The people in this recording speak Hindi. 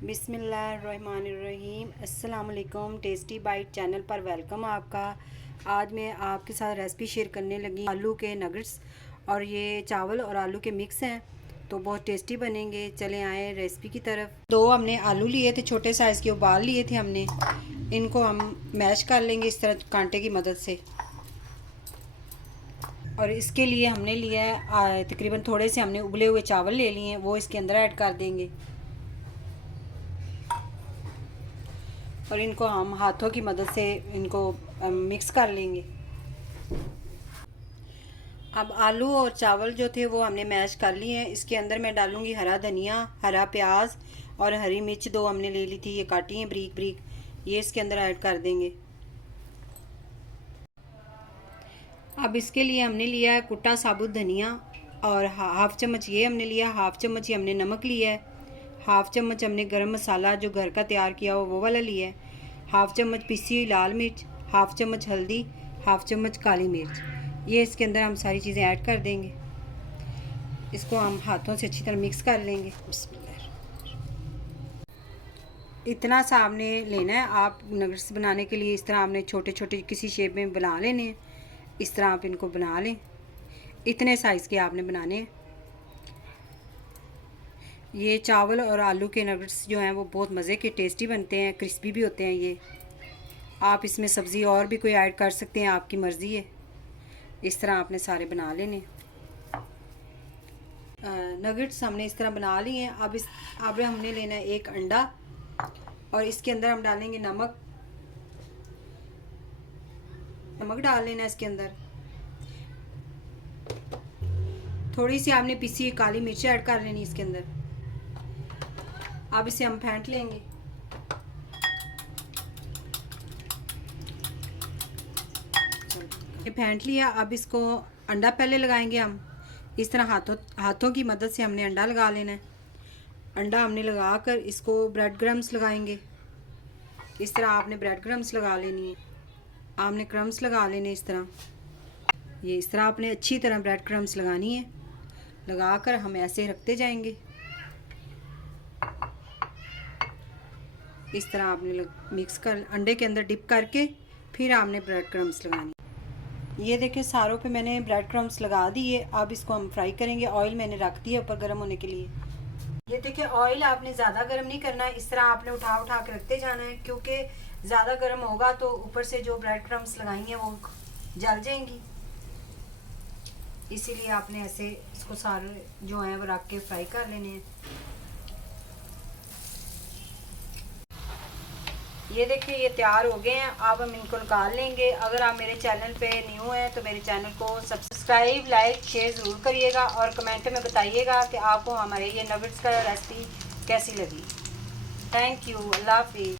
बिस्मिल्लाहिर्रहमानिर्रहीम। अस्सलाम वालेकुम। टेस्टी बाइट चैनल पर वेलकम आपका। आज मैं आपके साथ रेसिपी शेयर करने लगी आलू के नगेट्स, और ये चावल और आलू के मिक्स हैं तो बहुत टेस्टी बनेंगे। चले आए रेसिपी की तरफ। दो हमने आलू लिए थे, छोटे साइज़ के, उबाल लिए थे हमने। इनको हम मैश कर लेंगे इस तरह कांटे की मदद से। और इसके लिए हमने लिया है तकरीबन थोड़े से हमने उबले हुए चावल ले लिए हैं, वो इसके अंदर ऐड कर देंगे। और इनको हम हाथों की मदद से इनको मिक्स कर लेंगे। अब आलू और चावल जो थे वो हमने मैश कर लिए हैं। इसके अंदर मैं डालूंगी हरा धनिया, हरा प्याज और हरी मिर्च दो हमने ले ली थी, ये काटी हैं ब्रीक ब्रीक, ये इसके अंदर ऐड कर देंगे। अब इसके लिए हमने लिया है कुटा साबुत धनिया, और हाफ़ चम्मच ये हमने लिया, हाफ़ चम्मच ये हमने नमक लिया है, हाफ़ चम्मच हमने गरम मसाला जो घर का तैयार किया हो वो वाला लिया है, हाफ़ चम्मच पिसी हुई लाल मिर्च, हाफ़ चम्मच हल्दी, हाफ़ चम्मच काली मिर्च। ये इसके अंदर हम सारी चीज़ें ऐड कर देंगे। इसको हम हाथों से अच्छी तरह मिक्स कर लेंगे। इतना सा आपने लेना है। आप नगेट्स बनाने के लिए इस तरह आपने छोटे छोटे किसी शेप में बना लेने हैं। इस तरह आप इनको बना लें, इतने साइज़ के आपने बनाने हैं। ये चावल और आलू के नगेट्स जो हैं वो बहुत मज़े के टेस्टी बनते हैं, क्रिस्पी भी होते हैं। ये आप इसमें सब्ज़ी और भी कोई ऐड कर सकते हैं, आपकी मर्ज़ी है। इस तरह आपने सारे बना लेने। नगेट्स हमने इस तरह बना लिए हैं। अब हमने लेना है एक अंडा, और इसके अंदर हम डालेंगे नमक डाल लेना है इसके अंदर। थोड़ी सी आपने पिसी हुई काली मिर्च ऐड कर लेनी इसके अंदर। अब इसे हम फेंट लेंगे। ये फेंट लिया। अब इसको अंडा पहले लगाएंगे हम। इस तरह हाथों की मदद से हमने अंडा लगा लेना है। अंडा हमने लगा कर इसको ब्रेड क्रम्स लगाएंगे। इस तरह आपने ब्रेड क्रम्स लगा लेनी है। आपने क्रम्स लगा लेने इस तरह। ये इस तरह आपने अच्छी तरह ब्रेड क्रम्स लगानी है। लगा कर हम ऐसे रखते जाएंगे। इस तरह आपने मिक्स कर अंडे के अंदर डिप करके फिर आपने ब्रेड क्रम्स लगानी। ये देखिए सारों पे मैंने ब्रेड क्रम्स लगा दिए। अब इसको हम फ्राई करेंगे। ऑयल मैंने रख दिया ऊपर गर्म होने के लिए। ये देखिए ऑयल आपने ज़्यादा गर्म नहीं करना है, इस तरह आपने उठा उठा के रखते जाना है, क्योंकि ज़्यादा गर्म होगा तो ऊपर से जो ब्रेड क्रम्स लगाई हैं वो जल जाएंगी। इसीलिए आपने ऐसे इसको सारे जो हैं वो रख के फ्राई कर लेने हैं। ये देखिए ये तैयार हो गए हैं। अब हम इनको निकाल लेंगे। अगर आप मेरे चैनल पे न्यू हैं तो मेरे चैनल को सब्सक्राइब, लाइक, शेयर ज़रूर करिएगा, और कमेंट में बताइएगा कि आपको हमारे ये नगेट्स का रेसिपी कैसी लगी। Thank you. अल्लाह हाफिज़।